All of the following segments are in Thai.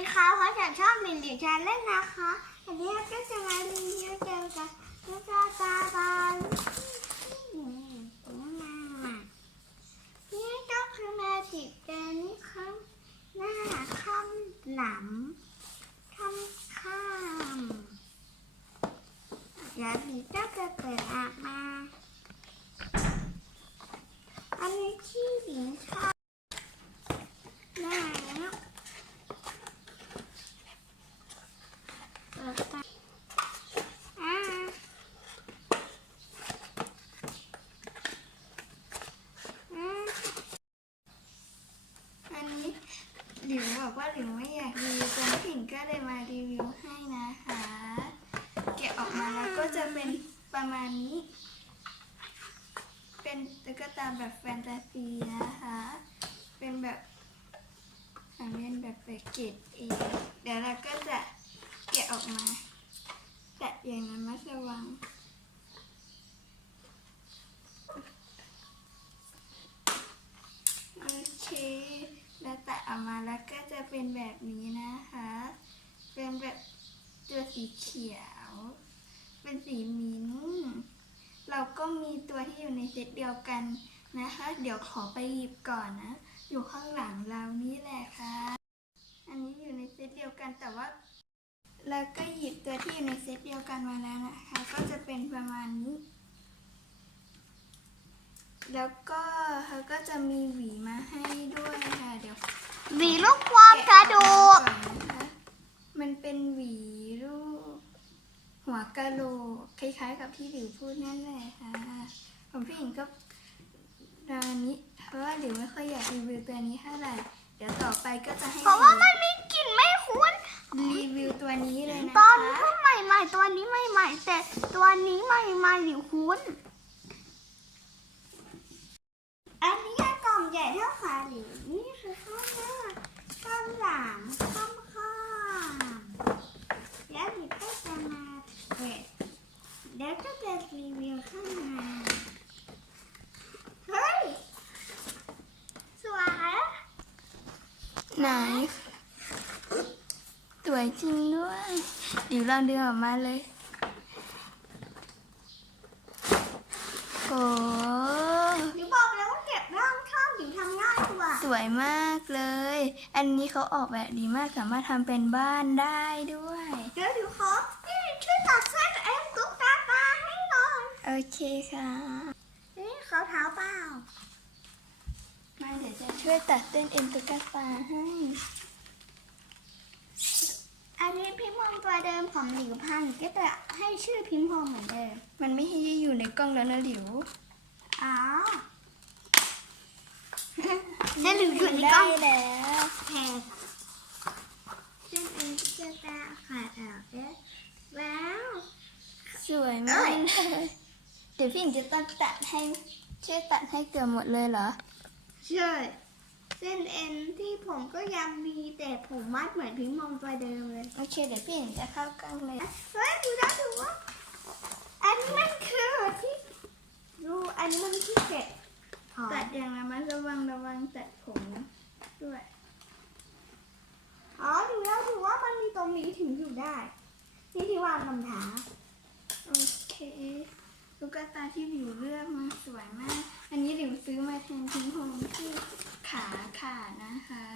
ดีค่ะเพราะฉันชอบลินดิฉันเล่นนะคะอันนี้ก็จะมารีวิวเกี่ยวกับตุ๊กตาบอลนี่ก็คือมาติดกันข้างหน้าข้างหลังข้างข้างเดี๋ยวบีก็จะเปิดออกมา อันนี้ที่หญิงชอบแล้ว เปิดไปอ่าอืมอันนี้ห ลิวบอกว่าหลิวไม่อยากรีวิวตัวผิงก็เลยมารีวิวให้นะคะ แกะออกมาแล้วก็จะเป็นประมาณนี้ เป็นตุ๊กตาแบบแฟนตาซีนะคะ เป็นแบบอันเป็นแบบแปกเกจเองเดี๋ยวเราก็จะแกะออกมาแต่อย่างนั้นมัดระวัง โอเค แล้วแตะออกมาแล้วก็จะเป็นแบบนี้นะคะ เป็นแบบตัวสีเขียว เป็นสีมิ้นท์เราก็มีตัวที่อ ยู่ในเซตเดียวกันนะคะ เดี๋ยวขอไปหยิบก่อนนะ อยู่ข้างหลังเรานี่แหละค่ะ อันนี้อยู่ในเซตเดียวกันแต่ว่าแล้วก็หยิบตัวที่อยู่ในเซตเดียวกันมาแล้วนะคะ ก็จะเป็นประมาณนี้ แล้วก็เขาก็จะมีหวีมาให้ด้วยค่ะ เดี๋ยวหวีลูกความกระดูกก่อนนะคะมันเป็นหวีรูปหัวกะโหลกคล้ายๆกับที่หลิวพูดนั่นแหละค่ะ ของพี่หญิงก็ประมาณนี้ เพราะว่าหลิวไม่ค่อยอยากรีวิวตัวนี้เท่าไหร่เดี๋ยวต่อไปก็จะให้เพราะว่ามันมีกลิ่นไม่คุ้น รีวิวตัวนี้เลยนะตอนคะพูดใหม่ๆตัวนี้ใหม่ๆแต่ตัวนี้ใหม่ๆหรือคุ้น อันนี้ก็กล่องใหญ่เท่าขาหลิวนี่คือข้างหน้าข้างหลังข้างข้างแล้วหลิวก็จะมาเปิดเดี๋ยวก็จะรีวิวข้างในเฮ้ย สวย ไหนสวยจ ริงด้วยเดี๋ยวเราเดินออกมาเลยโอ้หนูบอกแล้วว่าเก็บร่างข้างหนูทำง่ายกว่าสวยมากเลย อันนี้เขาออกแบบดีมากสามารถทำเป็นบ้านได้ด้วย เดี๋ยวหนูขอนี่ช่วยตัดเส้นเอ็มตุ๊กตาตาให้หน่อยโอเคค่ะ นี่เขาเท้าเปล่ามาเดี๋ยวจะช่วยตัดเส้นเอ็นตุ๊กตาให้อั นนี้พิมพ์พองตัวเดิมของหลิวพันธุ์ก็จะให้ชื่อพิมพ์พองเหมือนเดิม มันไม่ให้อยู่ในกล้องแล้วนะหลิว อ๋อแล้วหลิวอยู่ในกล้องได้แล้วแพงเส้นเอ็นตุ๊กตาขาดออกแล้วว้าวสวยมากเลยเดี๋ยวพี่หญิงจะต้องตัดให้ช่วยตัดให้เกือบหมดเลยเหรอ ใช่ เส้นเอ็นที่ผมก็ยังมีแต่ผมวาดเหมือนพิมพ์พองตัวเดิมเลยโอเคเดี๋ยวพี่หญิงจะเข้ากล้องเลยเฮ้ยดูนะดูว่าอันนี้มันคือที่ดูอันนี้มันที่เก็บของตัดอย่างระมัดระวังระวังตัดผมด้วยอ๋อดูแล้วดูว่ามันมีตรงนี้ถึงอยู่ได้ นี่ที่วางคำถามโอเคตุ๊กตาที่หลิวเลือกมาสวยมาก อันนี้หลิวซื้อมาแทนทิ้งโฮมที่านะคะ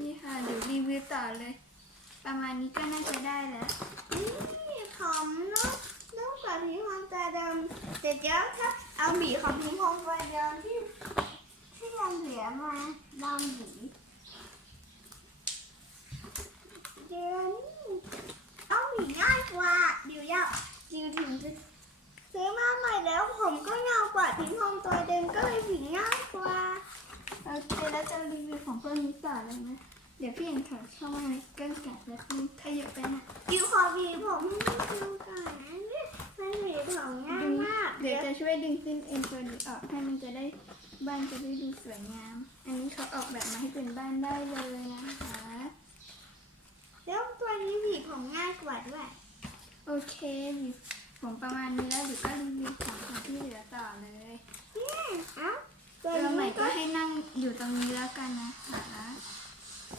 นี่ค่ะเดี๋ยวรีวิวต่อเลย ประมาณนี้ก็น่าจะได้แล้วนี่ของนกนกกับพิมพ์พองตัวเดิมแต่เดี๋ยวถ้าเอาหมีของพิมพ์พองตัวเดิมที่ที่ยังเหลือมาลองหมีเดี๋ยวนี่เอาหมีง่ายกว่าเดี๋ยวอยากจิวถึงจะซื้อมาใหม่แล้วผมก็ยาวกว่าพิมพ์พองตัวเดิมก็เลยหมีง่ายกว่า โอเคแล้วจะรีวิวของเพื่อนนี้ต่อเลยนะ เดี๋ยวพี่หญิงถอดเข้ามาในเกิ้ลแกะแล้วนึงขยับไปนะดิวขอหวีผมให้ดูก่อนนะเนี่ยมันหวีผมง่ายมากเดี๋ยวจะช่วยดึงเส้นเอ็นตัวนี้ออกให้มันจะได้บ้านจะได้ดูสวยงาม อันนี้เขาออกแบบมาให้เป็นบ้านได้เลยนะคะแล้วตัวนี้หวีผมง่ายกว่าด้วยโอเคผมประมาณนี้แล้วเดี๋ยวก็รีวิวของของที่เหลือต่อเลยเนี่ยเอ้าตัวเราใหม่นี้ก็ก็ให้นั่งอยู่ตรงนี้แล้วกันนะคะ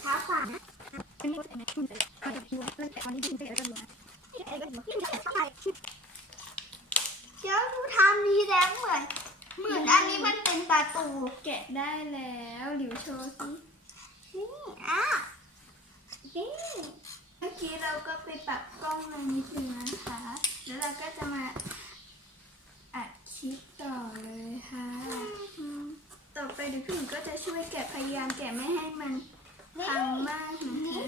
เท้าขวานะเป็นนี่ก็เป็นคุณแต่ก็จะดูเรื่องแต่วันนี้คุณแต่ก็ดูนะเดี๋ยวดูทำดีแล้วเหมือนเหมือนอันนี้มันเป็นประตูแกะได้แล้วหลิวโชว์สินี่อะนี่เมื่อกี้เราก็ไปปรับกล้องมานิดนึงนะคะ แล้วเราก็จะมาอัดคลิปต่อเลยค่ะ ต่อไปเดี๋ยวพี่หนูก็จะช่วยแกะพยายามแกะไม่ให้มัน พังมากนะคะ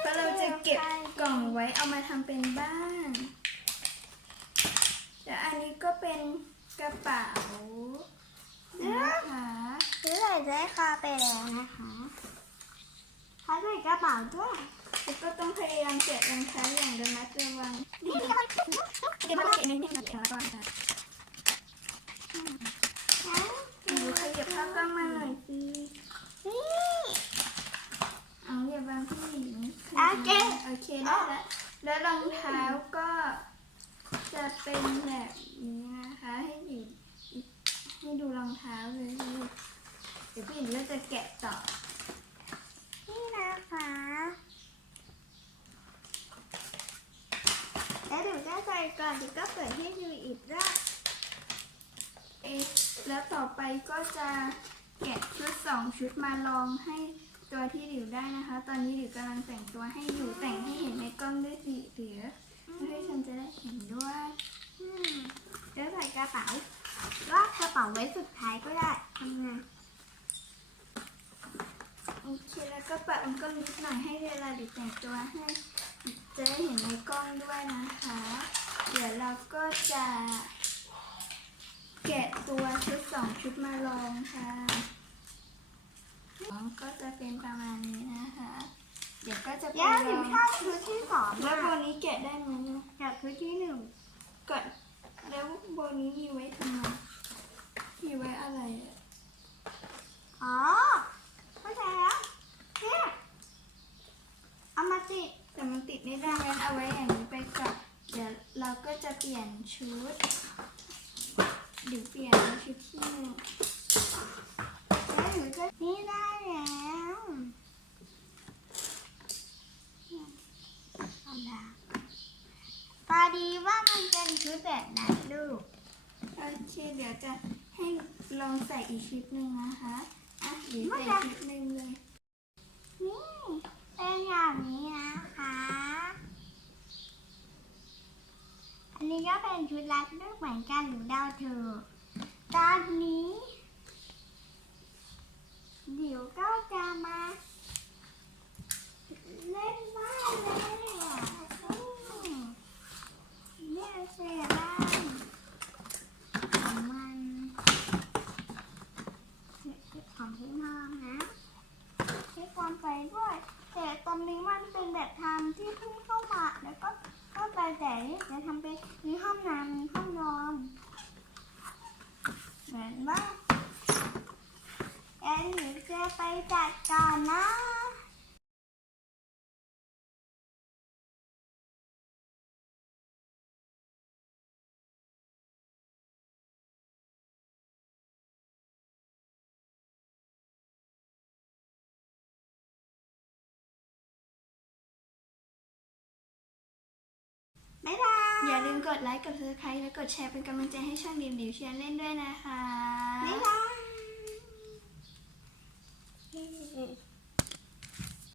เพราะเราจะเก็บกล่องไว้เอามาทำเป็นบ้านแล้วอันนี้ก็เป็นกระเป๋านะคะซื้อใส่ใจคาไปแล้วนะคะเขาใส่กระเป๋าด้วยแล้วก็ต้องพยายามแกะรองเท้าอย่างระมัดระวังนี่เดี๋ยวมาแกะในนี้ก่อนก่อนค่ะหนูขยับเข้ากล้องมาหน่อยสิ นี่ เอาอย่าบางพี่ห ญิงโอเคโอเคได้แล้วแล้วรองเท้าก็จะเป็นแบบนี้นะคะ ให้หญิงให้ดูรองเท้าเลยเดี๋ยวพี่หญิงก็จะแกะต่อ นี่นะคะ แล้วเดี๋ยวก็ใส่ก่อนเดี๋ยวก็เปิดให้ดูอีกรอบเอะแล้วต่อไปก็จะแกะชุดสองชุดมาลองให้ ตัวที่หลิวได้นะคะ ตอนนี้หลิวกำลังแต่งตัวให้อยู่แต่งให้เห็นในกล้องด้วยสิหรือให้ฉันจะได้เห็นด้วยอืมแล้วใส่กระเป๋าว่ากระเป๋าไว้สุดท้ายก็ได้ทำไงโอเคแล้วก็ปะมันก็นิดหน่อยให้เวลาหลิวแต่งตัวให้จะได้เห็นในกล้องด้วยนะคะ เดี๋ยวเราก็จะแกะตัวชุดสองชุดมาลองค่ะ ของก็จะเป็นประมาณนี้นะคะ เดี๋ยวก็จะไปย่าลถึองงชอบชุดที่สองแล้วมากโบนี้แกะได้ไหมเนี่ยจากชุดที่หนึ่งก่อนแล้วโบนี้มีไว้ทำไมมีไว้อะไรอะอ๋อเข้าใจแล้วเนี่ยเอามาติดแต่มันติดไม่ได้งั้นเอาไว้อย่างนี้ไปก่อนเดี๋ยวเราก็จะเปลี่ยนชุดเดี๋ยวเปลี่ยนเป็นชุดที่หนึ่ง นูก็นี่ได้แล้วเอาละพอดีว่ามันเป็นชุดแบบนั้นลูก โอเค เดี๋ยวจะให้ลองใส่อีกชุดหนึ่งนะคะอะเดี๋ยวใส่ชุดหนึ่งเลย นี่เป็นอย่างนี้นะคะ อันนี้ก็เป็นชุดรัดลูกเหมือนกันหรือเดาวเธอตอนนี้ เดี๋ยวก็จะมาเล่นบ้านเลยอะอืมเนี่ยเสียบ้านของมันของพี่น้องนะ ใช้ความไปด้วย แต่ตอนนี้มันเป็นแบบทำที่เพิ่งเข้ามาแล้วก็เข้าไปแต่นี่จะทำเป็นมีห้องน้ำมีห้องนอนเหมือนว่าแอนหนู จะไปจัดก่อนนะบ๊ายบาย อย่าลืมกดไลค์ กด subscribe และกดแชร์เป็นกำลังใจให้ช่องดิมดิวเชียร์เล่นด้วยนะคะ บ๊ายบาย Mm.